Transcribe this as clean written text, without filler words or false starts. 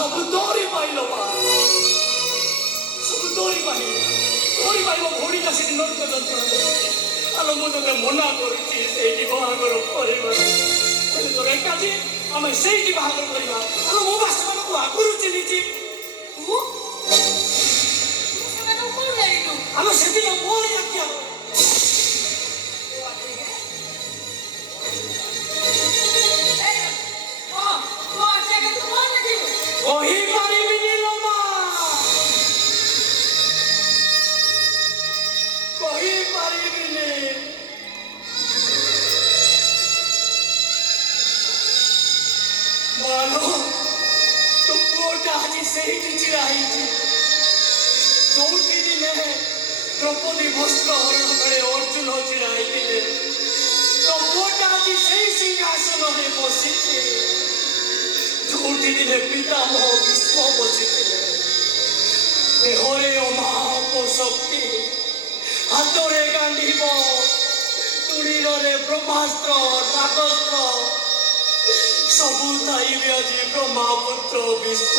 सब तोरी पाइलो बा सब तोरी पाइ मो घोड़ी का से नरक जंत्र आलो मु तो मना करछि सेठी बाहागर परिवार तो रे काजी आमे सेठी बाहागर करिबा आलो मो बास को आगुरु चिनिछि तू ସେମାନେ କୋଉ ଯାଇनु आलो सेठी मोर याक्या कही पारिबिनी लोमा कही पारिबिनी मानो तो पुओटा आज सेठी चिरा हिची जोठी दिने द्रौपदी वस्त्र हरण बेले अर्जुन चिरा हिथिले तो पुओटा आज सेही सिंहासन रे बसिछि जोठी दिने पितामह भीष्म बसिथिले देहरे अमाप शक्ति हातरे गांधीब तुणीरे ब्रह्मास्त्र नागस्त्र सबू थाइबे आज ब्रह्मपुत्र भीष्म